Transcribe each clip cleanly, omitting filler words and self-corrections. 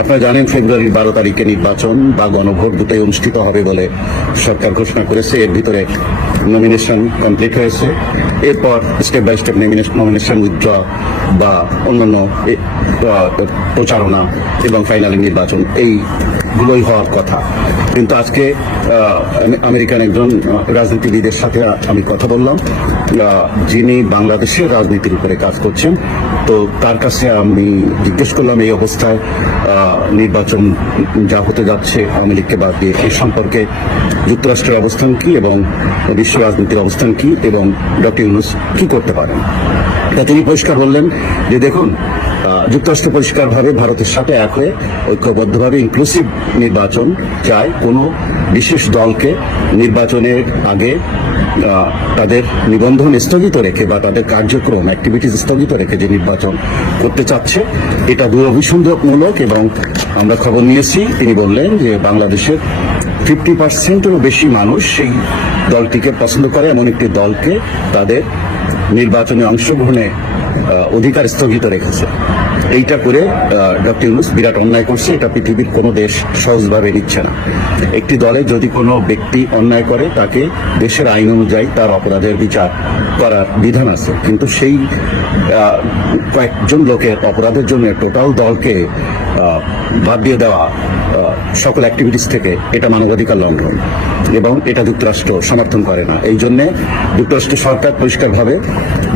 আপনারা জানেন ফেব্রুয়ারির 12 তারিখে নির্বাচন বা গণভোট দুটোই অনুষ্ঠিত হবে বলে সরকার ঘোষণা করেছে। এর ভিতরে নমিনেশন কমপ্লিট হয়েছে। এরপর step by step nomination withdraw বা অন্যান্য প্রচারণা এবং ফাইনালি নির্বাচন এইগুলোই হওয়ার কথা। কিন্তু আজকে আমেরিকান একজন রাজনীতিবিদের সাথে আমি কথা বললাম, যিনি বাংলাদেশের রাজনীতির উপরে কাজ করছেন। তো তার কাছে আমি জিজ্ঞেস করলাম এই অবস্থায় নির্বাচন যা হতে যাচ্ছে আওয়ামী লীগকে বাদ দিয়ে, এই সম্পর্কে যুক্তরাষ্ট্রের অবস্থান কি এবং বিশ্ব রাজনীতির অবস্থান কি এবং ডক্টর ইউনূস কি করতে পারেন। তা তিনি পরিষ্কার বললেন যে দেখুন, যুক্তরাষ্ট্র পরিষ্কারভাবে ভারতের সাথে এক হয়ে ঐক্যবদ্ধভাবে ইনক্লুসিভ নির্বাচন চায়। কোনো বিশেষ দলকে নির্বাচনের আগে তাদের নিবন্ধন স্থগিত রেখে বা তাদের কার্যক্রম অ্যাক্টিভিটিস স্থগিত রেখে যে নির্বাচন করতে চাচ্ছে এটা দুরভিসন্ধকমূলক। এবং আমরা খবর নিয়েছি, তিনি বললেন যে বাংলাদেশের 50%-এরও বেশি মানুষ সেই দলটিকে পছন্দ করে, এমন একটি দলকে তাদের নির্বাচনে অংশগ্রহণে অধিকার স্থগিত রেখেছে। এইটা করে ডক্টর ইউনূস বিরাট অন্যায় করছে। এটা পৃথিবীর কোনো দেশ সহজভাবে নিচ্ছে না। একটি দলে যদি কোনো ব্যক্তি অন্যায় করে তাকে দেশের আইন অনুযায়ী তার অপরাধের বিচার করার বিধান আছে, কিন্তু সেই কয়েকজন লোকের অপরাধের জন্য টোটাল দলকে বাদ দিয়ে দেওয়া সকল অ্যাক্টিভিটিস থেকে এটা মানবাধিকার লঙ্ঘন এবং এটা যুক্তরাষ্ট্র সমর্থন করে না। এই জন্য যুক্তরাষ্ট্র সরকার পরিষ্কারভাবে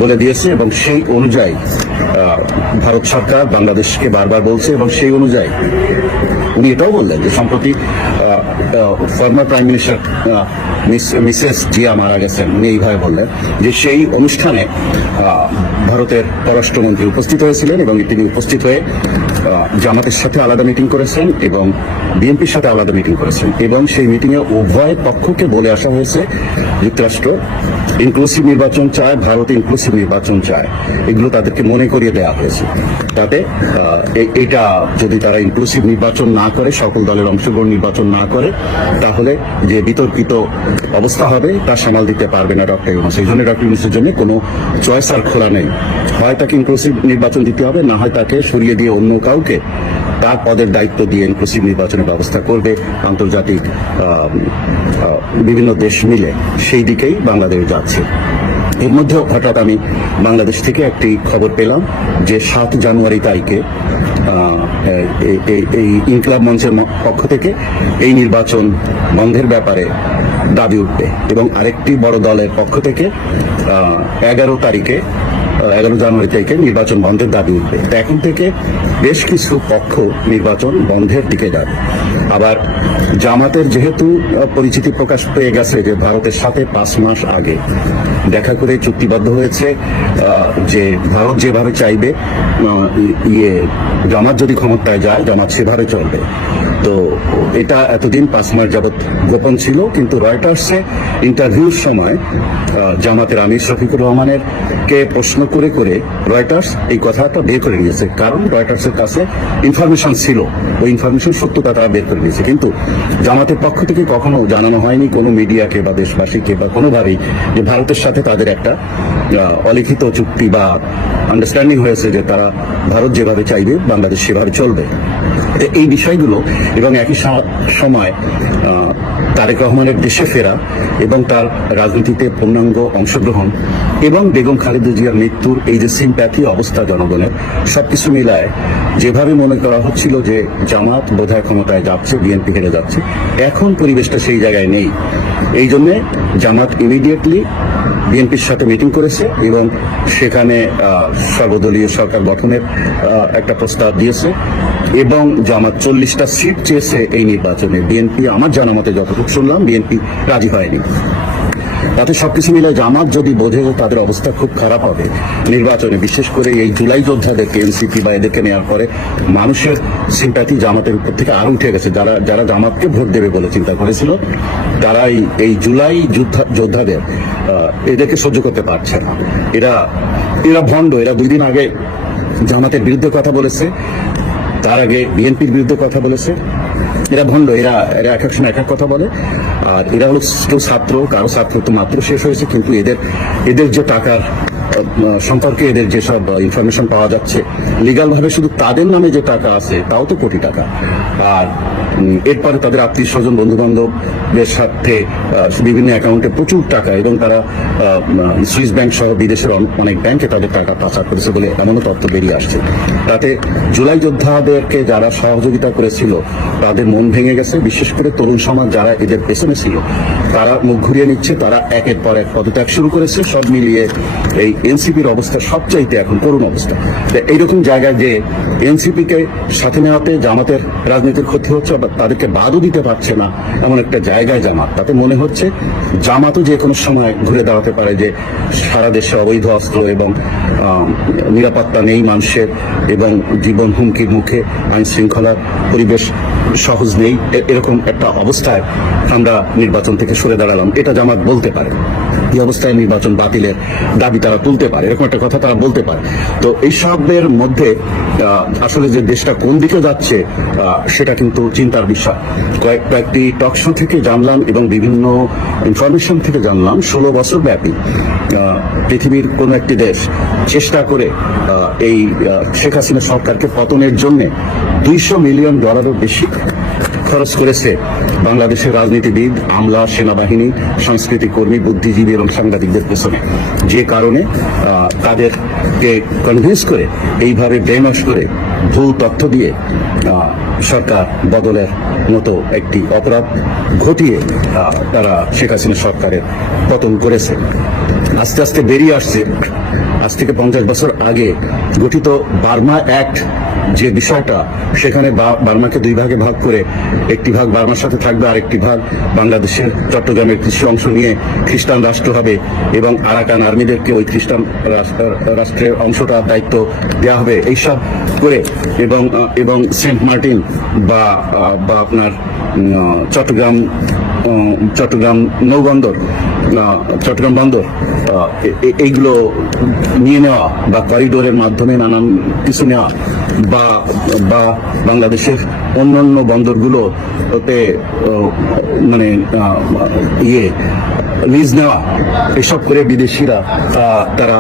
বলে দিয়েছে এবং সেই অনুযায়ী ভারত সরকার বাংলাদেশকে বারবার বলছে এবং সেই অনুযায়ী উনি এটাও বললেন যে সম্প্রতি former prime minister Mrs Zia মারা গেছেন। উনি এইভাবে বললেন যে সেই অনুষ্ঠানে ভারতের পররাষ্ট্রমন্ত্রী উপস্থিত হয়েছিলেন এবং তিনি উপস্থিত হয়ে জামাতের সাথে আলাদা মিটিং করেছেন এবং বিএনপির সাথে আলাদা মিটিং করেছেন এবং সেই মিটিংয়ে উভয় পক্ষকে বলে আসা হয়েছে যুক্তরাষ্ট্র ইনক্লুসিভ নির্বাচন চায়, ভারত ইনক্লুসিভ নির্বাচন চায়। এগুলো তাদেরকে মনে করিয়ে দেওয়া হয়েছে। তাতে এটা যদি তারা ইনক্লুসিভ নির্বাচন না করে, সকল দলের অংশগ্রহণ নির্বাচন না করে, তাহলে যে বিতর্কিত অবস্থা হবে তা সামাল দিতে পারবে না ডক্টর ইউনূস। এই জন্য ডক্টর ইউনূসের জন্য কোনো চয়েস আর খোলা নেই। হয় তাকে ইনক্লুসিভ নির্বাচন দিতে হবে, না হয় তাকে সরিয়ে দিয়ে অন্য কাউকে তার পদের দায়িত্ব দিয়ে ইনক্লুসিভ নির্বাচনের ব্যবস্থা করবে আন্তর্জাতিক বিভিন্ন দেশ মিলে। সেই দিকেই বাংলাদেশ যাচ্ছে। এর মধ্যে হঠাৎ আমি বাংলাদেশ থেকে একটি খবর পেলাম যে 7 জানুয়ারি তারিখে এই ইনকিলাব মঞ্চের পক্ষ থেকে এই নির্বাচন বন্ধের ব্যাপারে দাবি উঠবে এবং আরেকটি বড় দলের পক্ষ থেকে 11 জানুয়ারি থেকে নির্বাচন বন্ধের দাবি উঠবে। এখন থেকে বেশ কিছু পক্ষ নির্বাচন বন্ধের দিকে যাবে। আবার জামাতের যেহেতু পরিচিতি প্রকাশ পেয়ে গেছে যে ভারতের সাথে 5 মাস আগে দেখা করে চুক্তিবদ্ধ হয়েছে যে ভারত যেভাবে চাইবে জামাত যদি ক্ষমতায় যায় জামাত সেভাবে চলবে। তো এটা এতদিন 5 মাস যাবৎ গোপন ছিল, কিন্তু রয়টার্সে ইন্টারভিউর সময় জামাতের আমির শফিকুর রহমানের কে প্রশ্ন করে করে রয়টার্স এই কথাটা বের করে নিয়েছে। কারণ রয়টার্সের কাছে ইনফরমেশন ছিল, ওই ইনফরমেশন সত্যতা তারা বের করে নিয়েছে। কিন্তু জামাতের পক্ষ থেকে কখনো জানানো হয়নি কোনো মিডিয়াকে বা দেশবাসীকে বা কোনোভাবেই যে ভারতের সাথে তাদের একটা অলিখিত চুক্তি বা আন্ডারস্ট্যান্ডিং হয়েছে যে তারা ভারত যেভাবে চাইবে বাংলাদেশ সেভাবে চলবে। এই বিষয়গুলো এবং একই সময় তারেক রহমানের দেশে ফেরা এবং তার রাজনীতিতে পূর্ণাঙ্গ অংশগ্রহণ এবং বেগম খালেদা জিয়ার মৃত্যুর এই যে সিম্প্যাথি অবস্থা জনগণের, সবকিছু মিলায় যেভাবে মনে করা হচ্ছিল যে জামাত বোধহয় ক্ষমতায় যাচ্ছে, বিএনপি হেরে যাচ্ছে, এখন পরিবেশটা সেই জায়গায় নেই। এই জন্য জামাত ইমিডিয়েটলি বিএনপির সাথে মিটিং করেছে এবং সেখানে সর্বদলীয় সরকার গঠনের একটা প্রস্তাব দিয়েছে এবং জামাত 40টা সিট চেয়েছে এই নির্বাচনে। বিএনপি আমার জানা মতে যতটুকু শুনলাম বিএনপি রাজি হয়নি। তাতে সবকিছু মিলে জামাত যদি বোঝে তাদের অবস্থা খুব খারাপ হবে নির্বাচনে, বিশেষ করে এই জুলাই যোদ্ধাদেরকে এনসিপি বা এদেরকে নেওয়ার পরে মানুষের সিম্প্যাথি জামাতের উপর থেকে আরো উঠে গেছে। যারা জামাতকে ভোট দেবে বলে চিন্তা করেছিল তারা এই জুলাই যোদ্ধাদের এদেরকে সহ্য করতে পারছে না। এরা ভণ্ড। এরা 2 দিন আগে জামাতের বিরুদ্ধে কথা বলেছে, তার আগে বিএনপির বিরুদ্ধে কথা বলেছে। এরা ভণ্ড। এরা এক এক সময় এক এক কথা বলে। আর এরা হলো কেউ ছাত্র, কারো ছাত্র তো মাত্র শেষ হয়েছে, কিন্তু এদের যে টাকার সম্পর্কে এদের যেসব ইনফরমেশন পাওয়া যাচ্ছে, লিগাল ভাবে শুধু তাদের নামে যে টাকা আছে তাও তো কোটি টাকা। আর এরপরে তাদের আত্মীয় স্বজন, বন্ধু বান্ধবদের সাথে বিভিন্ন অ্যাকাউন্টে প্রচুর টাকা, এবং তারা সুইস ব্যাংক সহ বিদেশের অনেক ব্যাংকে তাদের টাকা পাচার করেছে বলে এমনও তথ্য বেরিয়ে আসছে। তাতে জুলাই যোদ্ধাদেরকে যারা সহযোগিতা করেছিল তাদের মন ভেঙে গেছে। বিশেষ করে তরুণ সমাজ যারা এদের পেছনে ছিল তারা মুখ ঘুরিয়ে নিচ্ছে, তারা একের পর এক পদত্যাগ শুরু করেছে। সব মিলিয়ে এই এনসিপির অবস্থা সবচাইতে এখন করুণ অবস্থা। এইরকম জায়গায় যে এনসিপি কে সাথে নেওয়াতে জামাতের রাজনীতির ক্ষতি হচ্ছে, বা তাদেরকে বাদও দিতে পারছে না, এমন একটা জায়গায় জামাত। তাতে মনে হচ্ছে জামাতও যে কোনো সময় ঘুরে দাঁড়াতে পারে যে সারা দেশে অবৈধ অস্ত্র এবং নিরাপত্তা নেই মানুষের, এবং জীবন হুমকির মুখে, আইন শৃঙ্খলার পরিবেশ সহজ নেই, এরকম একটা অবস্থায় আমরা নির্বাচন থেকে সরে দাঁড়ালাম, এটা জামাত বলতে পারে। এই অবস্থায় নির্বাচন বাতিলের দাবি তারা তুলতে পারে, এরকম একটা কথা তারা বলতে পারে। তো এইসবের মধ্যে আসলে যে দেশটা কোন দিকে যাচ্ছে সেটা কিন্তু চিন্তার বিষয়। কয়েকটি টক শো থেকে জানলাম এবং বিভিন্ন ইনফরমেশন থেকে জানলাম 16 বছর ব্যাপী পৃথিবীর কোন একটি দেশ চেষ্টা করে এই শেখ হাসিনা সরকারকে পতনের জন্য $200 মিলিয়ন বেশি খরচ করেছে বাংলাদেশের রাজনীতিবিদ, আমলা, সেনাবাহিনী, সাংস্কৃতিক কর্মী, বুদ্ধিজীবী এবং সাংবাদিকদের পেছনে। যে কারণে তাদেরকে কনভিন্স করে, এইভাবে ব্রেনওয়াশ করে, ভুল তথ্য দিয়ে সরকার বদলের মতো একটি অপরাধ ঘটিয়ে তারা শেখ হাসিনা সরকারের পতন করেছে। আস্তে আস্তে বেরিয়ে আসছে আজ থেকে 50 বছর আগে গঠিত বার্মা অ্যাক্ট, যে বিষয়টা সেখানে বার্মাকে 2 ভাগে ভাগ করে একটি ভাগ বার্মার সাথে থাকবে, আরেকটি ভাগ বাংলাদেশের চট্টগ্রামের কিছু অংশ নিয়ে খ্রিস্টান রাষ্ট্র হবে, এবং আরাকান আর্মিদেরকে ওই খ্রিস্টান রাষ্ট্রের অংশটা দায়িত্ব দেওয়া হবে, এইসব করে, এবং সেন্ট মার্টিন বা আপনার চট্টগ্রাম নৌবন্দর, চট্টগ্রাম বন্দর, এইগুলো নিয়ে নেওয়া, বা করিডোরের মাধ্যমে নানান কিছু নেওয়া, বা বাংলাদেশের অন্যান্য বন্দরগুলোতে মানে লিজ নেওয়া, এসব করে বিদেশিরা তারা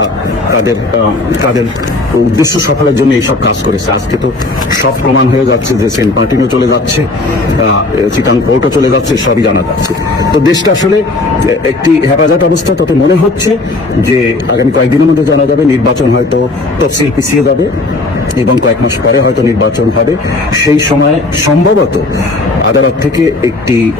তাদের উদ্দেশ্য সফলের জন্য এইসব কাজ করেছে। আজকে তো সব প্রমাণ হয়ে যাচ্ছে যে সেন্ট মার্টিনও চলে যাচ্ছে, চিটাং পোর্টও চলে যাচ্ছে, সবই জানা যাচ্ছে। তো দেশটা আসলে একটি হেফাজত অবস্থা। তত মনে হচ্ছে যে আগামী কয়েকদিনের মধ্যে জানা যাবে, নির্বাচন হয়তো তফসিল পিছিয়ে যাবে এবং কয়েক মাস পরে হয়তো নির্বাচন হবে। সেই সময় সম্ভবত আদালত থেকে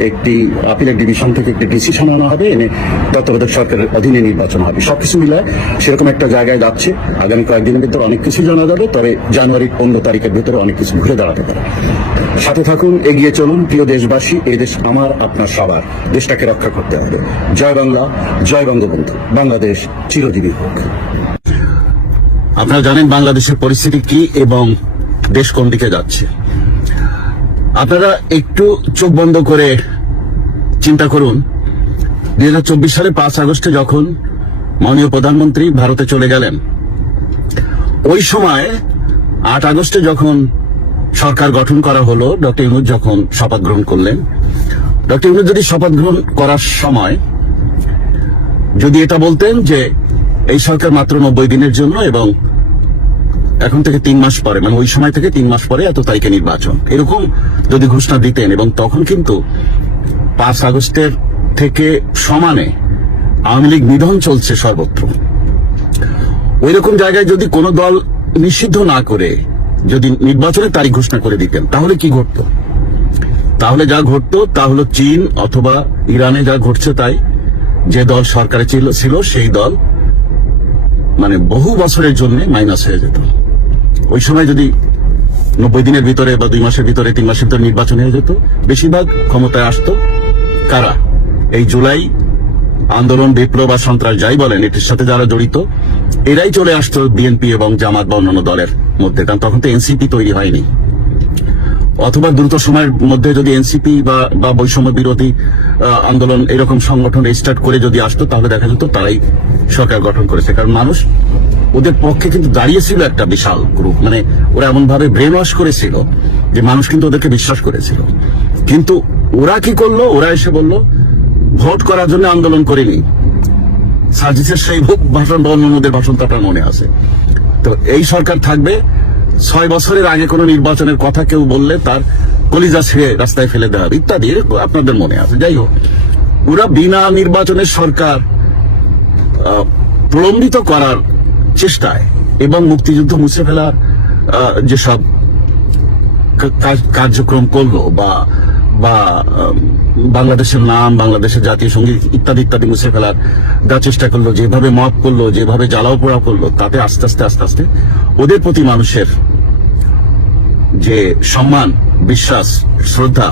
একটি আপিলের ডিভিশন থেকে একটি ডিসিশন আনা হবে, এনে তত্ত্বাবধায়ক সরকারের অধীনে নির্বাচন হবে। সবকিছু মিলায় সেরকম একটা জায়গায় যাচ্ছে। আগামী কয়েকদিনের ভিতরে অনেক কিছু জানা যাবে, তবে জানুয়ারির 15 তারিখের ভিতরে অনেক কিছু ঘুরে দাঁড়াতে পারে। সাথে থাকুন, এগিয়ে চলুন প্রিয় দেশবাসী। এই দেশ আমার, আপনার সবার। দেশটাকে রক্ষা করতে হবে। জয় বাংলা, জয় বঙ্গবন্ধু। বাংলাদেশ চিরজীবী হোক। আপনারা জানেন বাংলাদেশের পরিস্থিতি কি এবং দেশ কোন দিকে যাচ্ছে। আপনারা একটু চোখ বন্ধ করে চিন্তা করুন, 2024 সালে 5 আগস্টে যখন মাননীয় প্রধানমন্ত্রী ভারতে চলে গেলেন, ওই সময় 8 আগস্টে যখন সরকার গঠন করা হলো, ডক্টর ইউনূস যখন শপথ গ্রহণ করলেন, ডক্টর ইউনূস যদি শপথ গ্রহণ করার সময় যদি এটা বলতেন যে এই সরকার মাত্র 90 দিনের জন্য, এবং এখন থেকে 3 মাস পরে, মানে ওই সময় থেকে 3 মাস পরে এত তারিখে নির্বাচন, এরকম যদি ঘোষণা দিতেন, এবং তখন কিন্তু 5 আগস্টের থেকে সমানে আওয়ামী লীগ নিধন চলছে সর্বত্র, ওই রকম জায়গায় যদি কোনো দল নিষিদ্ধ না করে যদি নির্বাচনের তারিখ ঘোষণা করে দিতেন, তাহলে কি ঘটতো? তাহলে যা ঘটতো তা হলো চীন অথবা ইরানে যা ঘটছে তাই। যে দল সরকারে ছিল সেই দল মানে বহু বছরের জন্য মাইনাস হয়ে যেত। ওই সময় যদি 90 দিনের ভিতরে বা 2 মাসের ভিতরে, 3 মাসের ভিতরে নির্বাচন হয়ে যেত, বেশিরভাগ ক্ষমতায় আসতো কারা? এই জুলাই আন্দোলন, বিপ্লব বা সন্ত্রাস যাই বলেন, এটির সাথে যারা জড়িত, এরাই চলে আসতো বিএনপি এবং জামাত বা অন্যান্য দলের মধ্যে, কারণ তখন তো এনসিপি তৈরি হয়নি। অথবা দ্রুত সময়ের মধ্যে যদি এনসিপি বা বৈষম্য বিরোধী আন্দোলন এরকম সংগঠন স্টার্ট করে যদি আসতো, তাহলে দেখা যেত তারাই সরকার গঠন করেছে। কারণ মানুষ ওদের পক্ষে কিন্তু দাঁড়িয়েছিল একটা বিশাল গ্রুপ, মানে ওরা এমন ভাবে ব্রেন ওয়াশ করেছিল যে মানুষ কিন্তু ওদেরকে বিশ্বাস করেছিল। কিন্তু ওরা কি করলো? ওরা এসে বলল ভোট করার জন্য আন্দোলন করিনি, সার্জিসের সেই ভাষণ বা অন্যদের ভাষণ তো আপনার মনে আছে। তো এই সরকার থাকবে, 6 বছরের আগে কোনো নির্বাচনের কথা কেউ বললে তার কলিজা ছিঁড়ে রাস্তায় ফেলে দেওয়া হবে ইত্যাদি আপনাদের মনে আছে। যাই হোক, ওরা বিনা নির্বাচনের সরকার প্রলম্বিত করার চেষ্টায় এবং মুক্তিযুদ্ধ মুছে ফেলার যেসব কার্যক্রম করলো বা বাংলাদেশের নাম, বাংলাদেশের জাতীয় সঙ্গীত ইত্যাদি ইত্যাদি মুছে ফেলার যা চেষ্টা করলো, যেভাবে মত করলো, যেভাবে জ্বালাও পোড়া করলো, তাতে আস্তে আস্তে ওদের প্রতি মানুষের যে সম্মান, বিশ্বাস, শ্রদ্ধা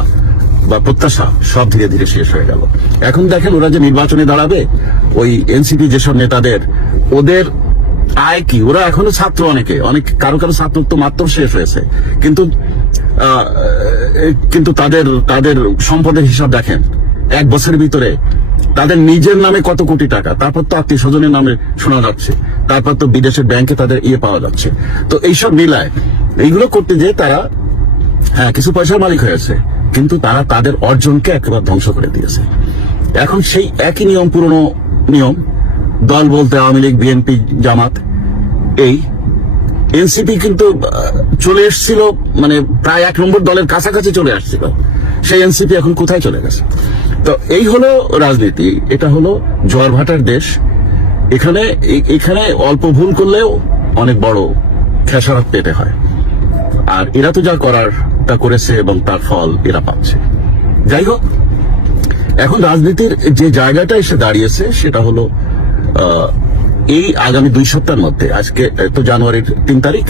বা প্রত্যাশা সব ধীরে ধীরে শেষ হয়ে গেল। এখন দেখেন ওরা যে নির্বাচনে দাঁড়াবে, ওই এনসিপি যেসব নেতাদের, ওদের আয় কি? ওরা এখনো ছাত্র, অনেক কারো ছাত্র তো মাত্র শেষ হয়েছে, কিন্তু তাদের সম্পদের হিসাব দেখেন, 1 বছরের ভিতরে তাদের নিজের নামে কত কোটি টাকা, তারপর তো আত্মীয় স্বজনের নামে শোনা যাচ্ছে, তারপর তো বিদেশের ব্যাংকে তাদের পাওয়া যাচ্ছে। তো এইসব মিলায় এইগুলো করতে যেয়ে তারা কিছু পয়সার মালিক হয়েছে, কিন্তু তারা তাদের অর্জনকে একেবারে ধ্বংস করে দিয়েছে। এখন সেই একই নিয়ম, পুরনো নিয়ম, দল বলতে আওয়ামী লীগ, বিএনপি, জামাত, এই এনসিপি কিন্তু চলে এসেছিল, মানে প্রায় 1 নম্বর দলের কাছাকাছি চলে আসছিল। সেই এনসিপি এখন কোথায় চলে গেছে? তো এই হলো রাজনীতি, এটা হলো জোয়ার ভাটার দেশ। এখানে অল্প ভুল করলেও অনেক বড় খেসারত পেতে হয়। আর এরা তো যা করার তা করেছে এবং তার ফল এরা পাচ্ছে। যাই হোক, এখন রাজনীতির যে জায়গাটা এসে দাঁড়িয়েছে সেটা হলো এই আগামী 2 সপ্তাহের মধ্যে, আজকে তো জানুয়ারির 3 তারিখ,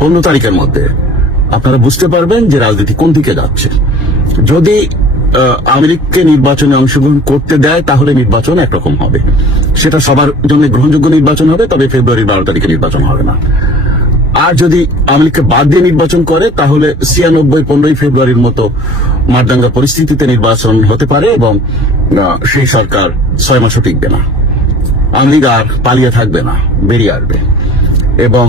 15 তারিখের মধ্যে আপনারা বুঝতে পারবেন যে রাজনীতি কোন দিকে যাচ্ছে। যদি আওয়ামী লীগকে নির্বাচনে অংশগ্রহণ করতে দেয় তাহলে নির্বাচন একরকম হবে, সেটা সবার জন্য গ্রহণযোগ্য নির্বাচন হবে, তবে ফেব্রুয়ারি 12 তারিখে নির্বাচন হবে না। আর যদি আওয়ামী লীগকে বাদ দিয়ে নির্বাচন করে তাহলে 96-15 ফেব্রুয়ারির মতো মারদাঙ্গা পরিস্থিতিতে নির্বাচন হতে পারে এবং সেই সরকার 6 মাসও টিকবে না। আওয়ামী লীগ আর পালিয়ে থাকবে না, বেরিয়ে আসবে এবং